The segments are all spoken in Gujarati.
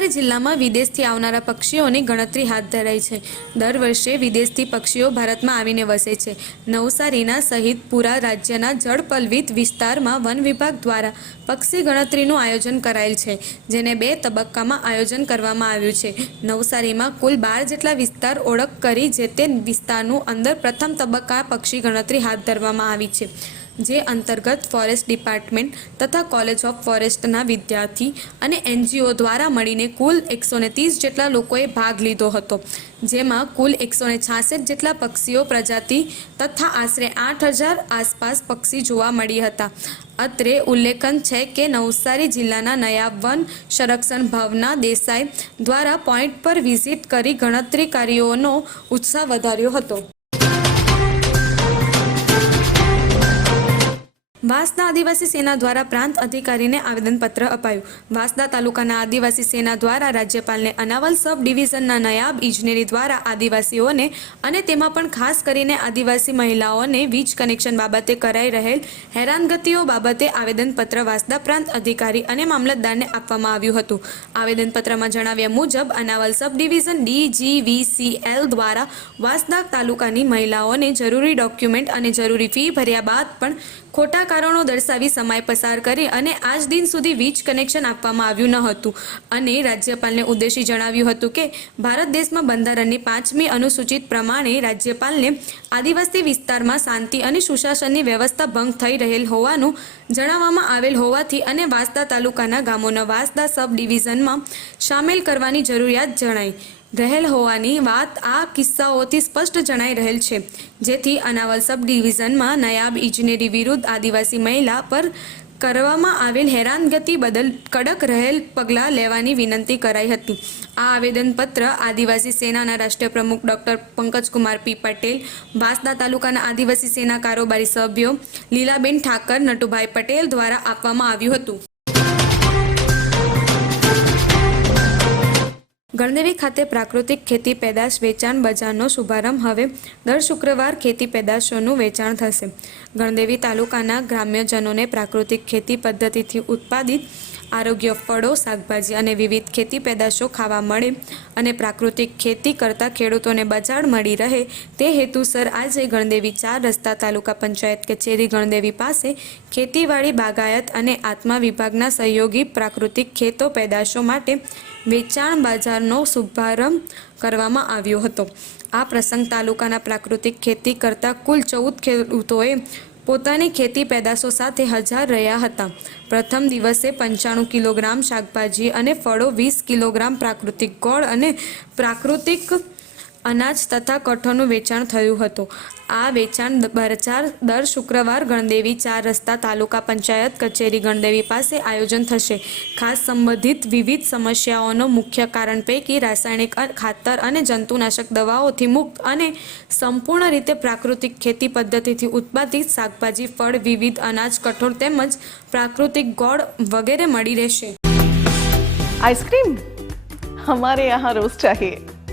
નવસારી જિલ્લામાં વિદેશથી આવનારા પક્ષીઓની ગણતરી હાથ ધરાઈ છે. દર વર્ષે વિદેશથી પક્ષીઓ ભારતમાં આવીને વસે છે. નવસારીના સહિત પૂરા રાજ્યના જળપલવિત વિસ્તારમાં વન વિભાગ દ્વારા પક્ષી ગણતરીનું આયોજન કરાયેલ છે, જેને બે તબક્કામાં આયોજન કરવામાં આવ્યું છે. નવસારીમાં કુલ બાર જેટલા વિસ્તાર ઓળખ કરી, જે તે વિસ્તારનું અંદર પ્રથમ તબક્કા પક્ષી ગણતરી હાથ ધરવામાં આવી છે. જે અંતર્ગત ફોરેસ્ટ ડિપાર્ટમેન્ટ તથા કોલેજ ઓફ ફોરેસ્ટના વિદ્યાર્થી અને એનજીઓ દ્વારા મળીને કુલ એકસો ત્રીસ જેટલા લોકોએ ભાગ લીધો હતો, જેમાં કુલ એકસો છાસઠ જેટલા પક્ષીઓ પ્રજાતિ તથા આશરે આઠ હજાર આસપાસ પક્ષી જોવા મળી હતા. અત્રે ઉલ્લેખન છે કે નવસારી જિલ્લાના નયા વન સંરક્ષણ ભાવના દેસાઈ દ્વારા પોઈન્ટ પર વિઝિટ કરી ગણતરીકારીઓનો ઉત્સાહ વધાર્યો હતો. વાંસદા આદિવાસી સેના દ્વારા પ્રાંત અધિકારીને આવેદનપત્ર અપાયું. વાંસદા તાલુકાના આદિવાસી સેના દ્વારા રાજ્યપાલને અનાવલ સબ ડિવિઝનના નયાબ ઇજનેરી દ્વારા આદિવાસીઓને અને તેમાં પણ ખાસ કરીને આદિવાસી મહિલાઓને વીજ કનેક્શન બાબતે કરાઈ રહેલ હેરાનગતિઓ બાબતે આવેદનપત્ર વાંસદા પ્રાંત અધિકારી અને મામલતદારને આપવામાં આવ્યું હતું. આવેદનપત્રમાં જણાવ્યા મુજબ, અનાવલ સબ ડિવિઝન ડીજીવીસીએલ દ્વારા વાંસદા તાલુકાની મહિલાઓને જરૂરી ડોક્યુમેન્ટ અને જરૂરી ફી ભર્યા બાદ પણ ખોટા કારણો દર્શાવી સમય પસાર કરી અને આજ દિન સુધી વીજ કનેક્શન આપવામાં આવ્યું ન હતું. અને રાજ્યપાલને ઉદ્દેશી જણાવ્યું હતું કે, ભારત દેશમાં બંધારણની પાંચમી અનુસૂચિત પ્રમાણે રાજ્યપાલને આદિવાસી વિસ્તારમાં શાંતિ અને સુશાસનની વ્યવસ્થા ભંગ થઈ રહેલ હોવાનું જણાવવામાં આવેલ હોવાથી અને વાંસદા તાલુકાના ગામોના વાંસદા સબ ડિવિઝનમાં સામેલ કરવાની જરૂરિયાત જણાઈ. રહેલ હોવાની વાત આ કિસ્સાઓથી સ્પષ્ટ જણાઈ રહેલ છે. જેથી અનાવલ સબ ડિવિઝનમાં નયાબ ઇજનેરી વિરુદ્ધ આદિવાસી મહિલા પર કરવામાં આવેલ હેરાનગતિ બદલ કડક રહેલ પગલાં લેવાની વિનંતી કરાઈ હતી. આ આવેદનપત્ર આદિવાસી સેનાના રાષ્ટ્રીય પ્રમુખ ડૉક્ટર પંકજકુમાર પી પટેલ, વાંસદા તાલુકાના આદિવાસી સેના કારોબારી સભ્યો લીલાબેન ઠાકર, નટુભાઈ પટેલ દ્વારા આપવામાં આવ્યું હતું. ગણદેવી ખાતે પ્રાકૃતિક ખેતી પેદાશ વેચાણ બજારનો શુભારંભ. હવે દર શુક્રવાર ખેતી પેદાશોનું વેચાણ થશે. ગણદેવી તાલુકાના ગ્રામ્યજનોને પ્રાકૃતિક ખેતી પદ્ધતિથી ઉત્પાદિત આરોગ્ય ફળો, શાકભાજી અને વિવિધ ખેતી પેદાશો ખાવા મળે અને પ્રાકૃતિક ખેતી કરતા ખેડૂતોને બજાર મળી રહે. તે હેતુસર આજે ગણદેવી ચાર રસ્તા તાલુકા પંચાયત કચેરી ગણદેવી પાસે ખેતીવાડી બાગાયત અને આત્મા વિભાગના સહયોગી પ્રાકૃતિક ખેતો પેદાશો માટે વેચાણ બજારનો શુભારંભ કરવામાં આવ્યો હતો. આ પ્રસંગ તાલુકાના પ્રાકૃતિક ખેતી કરતા કુલ ચૌદ ખેડૂતોએ પોતાની ખેતી પેદાશો સાથે હાજર રહ્યા હતા. પ્રથમ દિવસે પંચાણું કિલોગ્રામ શાકભાજી અને ફળો વીસ કિલોગ્રામ પ્રાકૃતિક ગોળ અને પ્રાકૃતિક અનાજ તથા કઠોળનું વેચાણ થયું હતું. આ વેચાણ બજાર દર શુક્રવાર ગણદેવી ચાર રસ્તા તાલુકા પંચાયત કચેરી ગણદેવી પાસે આયોજન થશે. ખાસ સંબંધિત વિવિધ સમસ્યાઓનો મુખ્ય કારણ પૈકી રાસાયણિક ખાતર અને જંતુનાશક દવાઓથી મુક્ત અને સંપૂર્ણ રીતે પ્રાકૃતિક ખેતી પદ્ધતિથી ઉત્પાદિત શાકભાજી, ફળ, વિવિધ અનાજ, કઠોળ તેમજ પ્રાકૃતિક ગોળ વગેરે મળી રહેશે. આઈસ્ક્રીમ? અમારે યહાં રોજ ચાહીએ.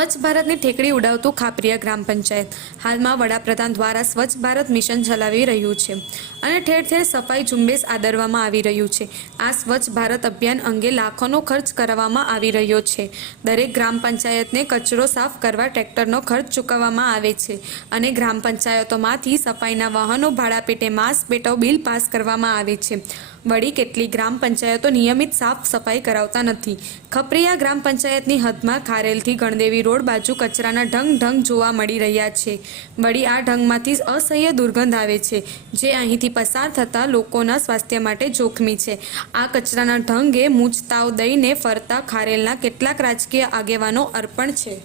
સ્વચ્છ ભારતની ઠેકડી ઉડાવતું ખાપરિયા ગ્રામ પંચાયત. હાલમાં વડાપ્રધાન દ્વારા સ્વચ્છ ભારત મિશન ચલાવી રહ્યું છે અને ઠેર ઠેર સફાઈ ઝુંબેશ આદરવામાં આવી રહ્યું છે. આ સ્વચ્છ ભારત અભિયાન અંગે લાખોનો ખર્ચ કરવામાં આવી રહ્યો છે. દરેક ગ્રામ પંચાયતને કચરો સાફ કરવા ટ્રેક્ટરનો ખર્ચ ચૂકવવામાં આવે છે અને ગ્રામ પંચાયતોમાંથી સફાઈના વાહનો ભાડા પેટે માસ પેટો બિલ પાસ કરવામાં આવે છે. વળી કેટલીક ગ્રામ પંચાયતો નિયમિત સાફ સફાઈ કરાવતા નથી. ખપરિયા ગ્રામ પંચાયતની હદમાં ખારેલથી ગણદેવી રોડ બાજુ કચરાના ઢંગ ઢંગ જોવા મળી રહ્યા છે. વળી આ ઢંગમાંથી અસહ્ય દુર્ગંધ આવે છે, જે અહીંથી પસાર થતા લોકોના સ્વાસ્થ્ય માટે જોખમી છે. આ કચરાના ઢંગે મૂંચતાવ દઈને ફરતા ખારેલના કેટલાક રાજકીય આગેવાનો અર્પણ છે.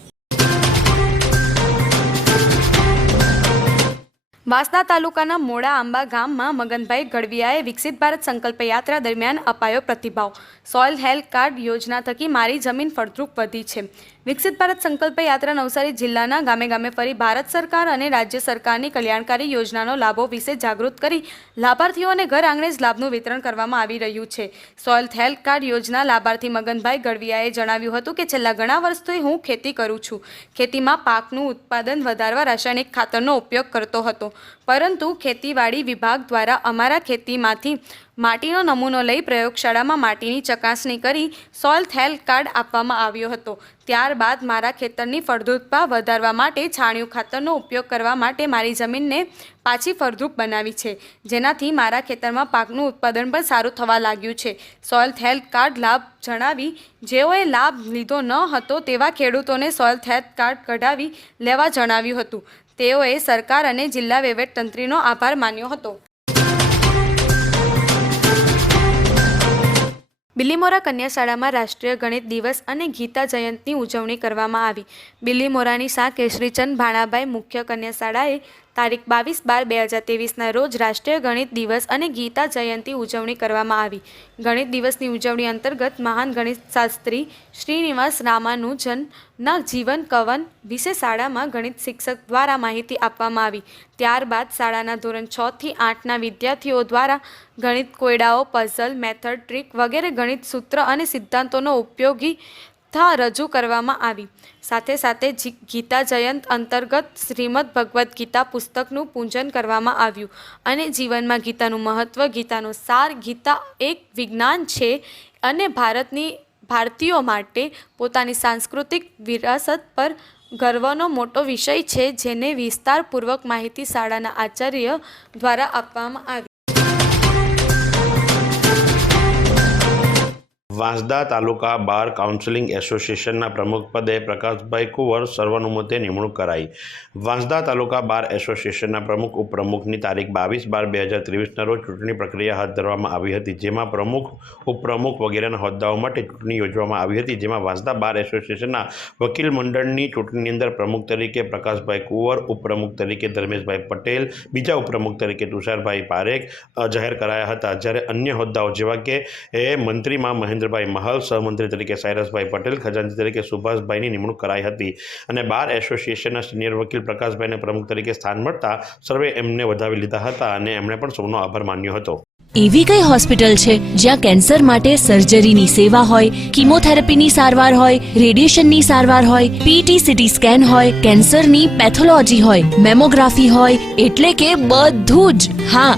વાંસદા તાલુકાના મોડા આંબા ગામમાં મગનભાઈ ગઢવિયાએ વિકસિત ભારત સંકલ્પ યાત્રા દરમિયાન અપાયો પ્રતિભાવ. સોઇલ હેલ્થ કાર્ડ યોજના થકી મારી જમીન ફળદ્રુપ વધી છે. વિકસિત ભારત સંકલ્પ યાત્રા નવસારી જિલ્લાના ગામે ગામે ફરી ભારત સરકાર અને રાજ્ય સરકારની કલ્યાણકારી યોજનાનો લાભો વિશે જાગૃત કરી લાભાર્થીઓને ઘર આંગણે જ લાભનું વિતરણ કરવામાં આવી રહ્યું છે. સોઇલ હેલ્થ કાર્ડ યોજના લાભાર્થી મગનભાઈ ગઢવિયાએ જણાવ્યું હતું કે છેલ્લા ઘણા વર્ષથી હું ખેતી કરું છું. ખેતીમાં પાકનું ઉત્પાદન વધારવા રાસાયણિક ખાતરનો ઉપયોગ કરતો હતો. પરંતુ ખેતીવાડી વિભાગ દ્વારા અમારા ખેતીમાંથી માટીનો નમૂનો લઈ પ્રયોગશાળામાં માટીની ચકાસણી કરી સોઇલ હેલ્થ કાર્ડ આપવામાં આવ્યો હતો. ત્યારબાદ મારા ખેતરની ફળદ્રુપતા વધારવા માટે છાણિયું ખાતરનો ઉપયોગ કરવા માટે મારી જમીનને પાછી ફળદ્રુપ બનાવી છે. જેનાથી મારા ખેતરમાં પાકનું ઉત્પાદન પણ સારું થવા લાગ્યું છે. સોઇલ હેલ્થ કાર્ડ લાભ જણાવી, જેઓએ લાભ લીધો ન હતો તેવા ખેડૂતોને સોઇલ હેલ્થ કાર્ડ કઢાવી લેવા જણાવ્યું હતું. તેઓએ સરકાર અને જિલ્લા વહીવટતંત્રીનો આભાર માન્યો હતો. બિલીમોરા કન્યા શાળામાં રાષ્ટ્રીય ગણિત દિવસ અને ગીતા જયંતની ઉજવણી કરવામાં આવી. બિલીમોરાની સા કેશરીચંદ ભાણાભાઈ મુખ્ય કન્યા શાળાએ તારીખ બાવીસ બાર બે હજાર ત્રેવીસના રોજ રાષ્ટ્રીય ગણિત દિવસ અને ગીતા જયંતી ઉજવણી કરવામાં આવી. ગણિત દિવસની ઉજવણી અંતર્ગત મહાન ગણિત શાસ્ત્રી શ્રીનિવાસ રામાનુજનના જીવન કવન વિશે શાળામાં ગણિત શિક્ષક દ્વારા માહિતી આપવામાં આવી. ત્યારબાદ શાળાના ધોરણ છ થી આઠના વિદ્યાર્થીઓ દ્વારા ગણિત કોયડાઓ, પઝલ, મેથડ, ટ્રીક વગેરે ગણિત સૂત્ર અને સિદ્ધાંતોનો ઉપયોગી થા રજૂ કરવામાં આવી. સાથે સાથે ગીતા જયંત અંતર્ગત શ્રીમદ ભગવદ્ ગીતા પુસ્તકનું પૂજન કરવામાં આવ્યું. અને જીવનમાં ગીતાનું મહત્ત્વ ગીતાનો સાર, ગીતા એક વિજ્ઞાન છે અને ભારતની, ભારતીયો માટે પોતાની સાંસ્કૃતિક વિરાસત પર ગર્વનો મોટો વિષય છે, જેને વિસ્તારપૂર્વક માહિતી શાળાના આચાર્ય દ્વારા આપવામાં આવી. વાંસદા તાલુકા બાર કાઉન્સિલિંગ એસોસિએશનના પ્રમુખ પદે પ્રકાશભાઈ કુંવર સર્વાનુમતે નિમણૂક કરાઈ. વાંસદા તાલુકા બાર એસોસિએશનના પ્રમુખ, ઉપપ્રમુખની તારીખ બાવીસ બાર બે હજાર ત્રેવીસના રોજ ચૂંટણી પ્રક્રિયા હાથ ધરવામાં આવી હતી, જેમાં પ્રમુખ, ઉપપ્રમુખ વગેરેના હોદ્દાઓ માટે ચૂંટણી યોજવામાં આવી હતી, જેમાં વાંસદા બાર એસોસિએશનના વકીલ મંડળની ચૂંટણીની અંદર પ્રમુખ તરીકે પ્રકાશભાઈ કુંવર, ઉપપ્રમુખ તરીકે ધર્મેશભાઈ પટેલ, બીજા ઉપપ્રમુખ તરીકે તુષારભાઈ પારેખ જાહેર કરાયા હતા. જ્યારે અન્ય હોદ્દાઓ જેવા કે એ મંત્રીમાં મહેન્દ્રભાઈ મહલ, સહમંત્રી તરીકે સાયરસભાઈ પટેલ ખજાનજી તરીકે સુભાષભાઈની નિમણૂક કરાઈ હતી અને બાર એસોસિએશનના સિનિયર વકીલ પ્રકાશભાઈને પ્રમુખ તરીકે સ્થાન મળતા સર્વે એમને વધાવી લીધા હતા અને એમણે પણ સૌનો આભાર માન્યો હતો. એવી કઈ હોસ્પિટલ છે જ્યાં કેન્સર માટે સર્જરીની સેવા હોય, કિમોથેરાપીની સારવાર હોય, રેડિયેશનની સારવાર હોય પીટી સીટી સ્કેન હોય, કેન્સરની પેથોલોજી હોય, મેમોગ્રાફી હોય, એટલે કે બધું જ. હા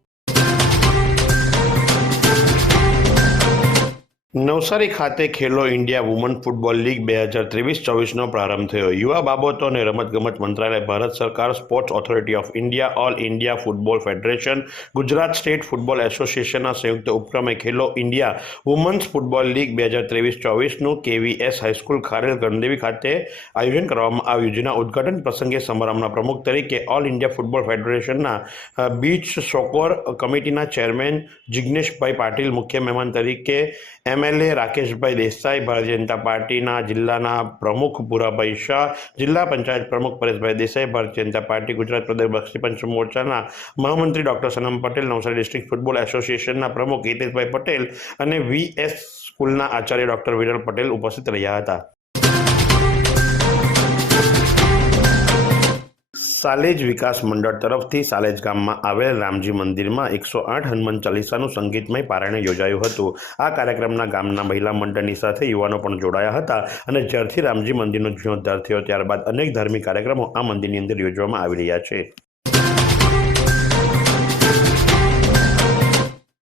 નવસારી ખાતે Khelo India woman football league બે હજાર ત્રેવીસ ચોવીસનો પ્રારંભ થયો. યુવા બાબતો અને રમતગમત મંત્રાલય, ભારત સરકાર, sports authority of India, all India football federation, Gujarat state football એસોસિએશનના સંયુક્ત ઉપક્રમે Khelo India women's football league બે હજાર ત્રેવીસ ચોવીસનું KVS high school Kharel Gandevi ખાતે આયોજન કરવામાં આવ્યું, જેના ઉદ્ઘાટન પ્રસંગે સમારંભના પ્રમુખ તરીકે ઓલ ઇન્ડિયા ફૂટબોલ ફેડરેશનના બીચ સોકોર કમિટીના ચેરમેન જિજ્ઞેશભાઈ પાટીલ, મુખ્ય મહેમાન તરીકે એમએલએ રાકેશભાઈ દેસાઈ, ભારતીય જનતા પાર્ટીના જિલ્લાના પ્રમુખ પુરાભાઈ શાહ, જિલ્લા પંચાયત પ્રમુખ પરેશભાઈ દેસાઈ, ભારતીય જનતા પાર્ટી ગુજરાત પ્રદેશ બક્ષી પંચ મોરચાના મહામંત્રી doctor Sanam Patel, Navsari district football એસોસિએશનના પ્રમુખ હિતેશભાઈ પટેલ અને વીએસ સ્કૂલના આચાર્ય ડોક્ટર વિરલ પટેલ ઉપસ્થિત રહ્યા હતા. સાલેજ વિકાસ મંડળ તરફથી સાલેજ ગામમાં આવેલ રામજી મંદિરમાં એકસો આઠ હનુમાન ચાલીસાનું સંગીતમય પારાયણ યોજાયું હતું. આ કાર્યક્રમના ગામના મહિલા મંડળની સાથે યુવાનો પણ જોડાયા હતા અને જ્યારથી રામજી મંદિરનો જીર્ણોદ્ધાર થયો, ત્યારબાદ અનેક ધાર્મિક કાર્યક્રમો આ મંદિરની અંદર યોજવામાં આવી રહ્યા છે.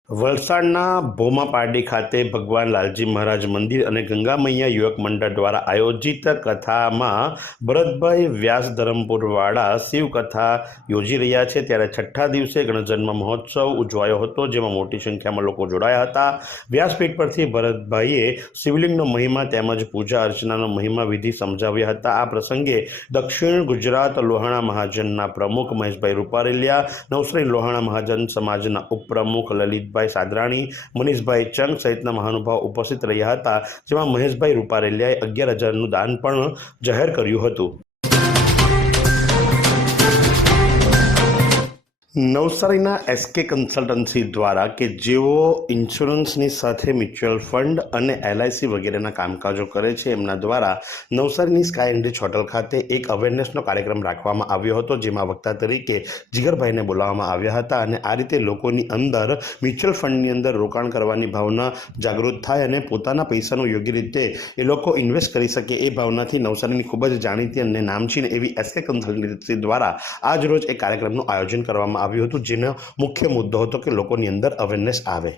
વલસાડના ભોમાપાડી ખાતે ભગવાન લાલજી મહારાજ મંદિર અને ગંગા મૈયા યુવક મંડળ દ્વારા આયોજિત કથામાં ભરતભાઈ વ્યાસ ધરમપુરવાળા શિવકથા યોજી રહ્યા છે. ત્યારે છઠ્ઠા દિવસે ગણજન્મ મહોત્સવ ઉજવાયો હતો, જેમાં મોટી સંખ્યામાં લોકો જોડાયા હતા. વ્યાસપીઠ પરથી ભરતભાઈએ શિવલિંગનો મહિમા તેમજ પૂજા અર્ચનાનો મહિમા વિધિ સમજાવ્યા હતા. આ પ્રસંગે દક્ષિણ ગુજરાત લોહાણા મહાજનના પ્રમુખ મહેશભાઈ રૂપારેલિયા, નવસારી લોહાણા મહાજન સમાજના ઉપપ્રમુખ લલિતભાઈ મહેશભાઈ સાદરાણી, મનીષભાઈ ચંગ સહિતના મહાનુભાવ ઉપસ્થિત રહ્યા હતા, જેમાં મહેશભાઈ રૂપારેલિયાએ અગિયાર હજારનું દાન પણ જાહેર કર્યું હતું. નવસારીના એસકે કન્સલ્ટન્સી દ્વારા કે જેઓ ઇન્સ્યોરન્સની સાથે મ્યુચ્યુઅલ ફંડ અને એલઆઈસી વગેરેના કામકાજો કરે છે, એમના દ્વારા નવસારીની સ્કાય એન્ડ્રીચ હોટલ ખાતે એક અવેરનેસનો કાર્યક્રમ રાખવામાં આવ્યો હતો, જેમાં વક્તા તરીકે જીગરભાઈને બોલાવવામાં આવ્યા હતા અને આ રીતે લોકોની અંદર મ્યુચ્યુઅલ ફંડની અંદર રોકાણ કરવાની ભાવના જાગૃત થાય અને પોતાના પૈસાનું યોગ્ય રીતે એ લોકો ઇન્વેસ્ટ કરી શકે એ ભાવનાથી નવસારીની ખૂબ જ જાણીતી અને નામચીન એવી એસકે કન્સલ્ટન્સી દ્વારા આજરોજ એ કાર્યક્રમનું આયોજન કરવામાં આવ્યું હતું જેનો મુખ્ય મુદ્દો હતો કે લોકોની અંદર અવેરનેસ આવે.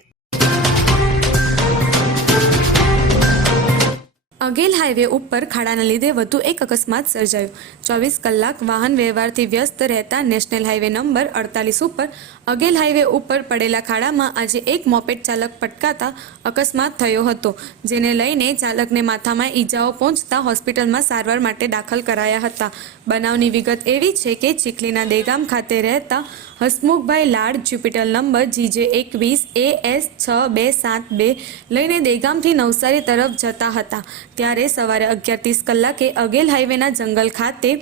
અગેલ હાઈવે ઉપર ખાડાના લીધે વધુ એક અકસ્માત સર્જાયો. ચોવીસ કલાક વાહન વ્યવહારથી વ્યસ્ત રહેતા નેશનલ હાઈવે નંબર અડતાલીસ ઉપર અગેલ હાઈવે ઉપર પડેલા ખાડામાં આજે એક મોપેટ ચાલક પટકાતા અકસ્માત થયો હતો, જેને લઈને ચાલકને માથામાં ઈજાઓ પહોંચતા હોસ્પિટલમાં સારવાર માટે દાખલ કરાયા હતા. બનાવની વિગત એવી છે કે ચીખલીના દેગામ ખાતે રહેતા હસમુખભાઈ લાડ જ્યુપિટર નંબર જીજે એકવીસ એ એસ છ બે સાત બે લઈને દેગામથી નવસારી તરફ જતા હતા. ત્યારે સવારે અગિયાર ત્રીસ કલાકે અગેલ હાઈવેના જંગલ ખાતે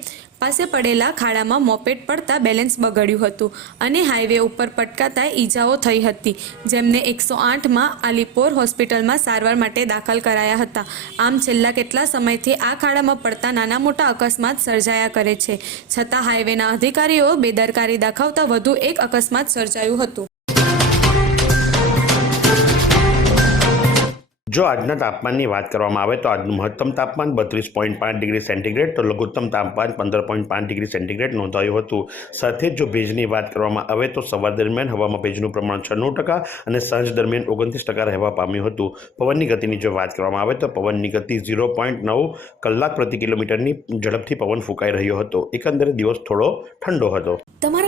પાસે પડેલા ખાડામાં મોપેટ પડતા બેલેન્સ બગડ્યું હતું અને હાઈવે ઉપર પટકાતા ઈજાઓ થઈ હતી, જેમને એકસો આઠમાં આલીપોર હોસ્પિટલમાં સારવાર માટે દાખલ કરાયા હતા. આમ છેલ્લા કેટલા સમયથી આ ખાડામાં પડતા નાના મોટા અકસ્માત સર્જાયા કરે છે. છતાં હાઈવેના અધિકારીઓ બેદરકારી દાખવતા વધુ એક અકસ્માત સર્જાયું હતું. જો આજના તાપમાનની વાત કરવામાં આવે તો આજનું મહત્તમ તાપમાન બત્રીસ પોઈન્ટ પાંચ ડિગ્રી સેન્ટીગ્રેડ તો લઘુત્તમ તાપમાન પંદર પોઈન્ટ પાંચ ડિગ્રી સેન્ટીગ્રેડ નોંધાયું હતું. સાથે જો ભેજની વાત કરવામાં આવે તો સવાર દરમિયાન હવામાં ભેજનું પ્રમાણ છન્નું ટકા અને સાંજ દરમિયાન ઓગણત્રીસ ટકા રહેવા પામ્યું હતું. પવનની ગતિની જો વાત કરવામાં આવે તો પવનની ગતિ ઝીરો પોઈન્ટ નવ કલાક પ્રતિ કિલોમીટરની ઝડપથી પવન ફૂંકાઈ રહ્યો હતો. એકંદરે દિવસ થોડો ઠંડો હતો. તમારા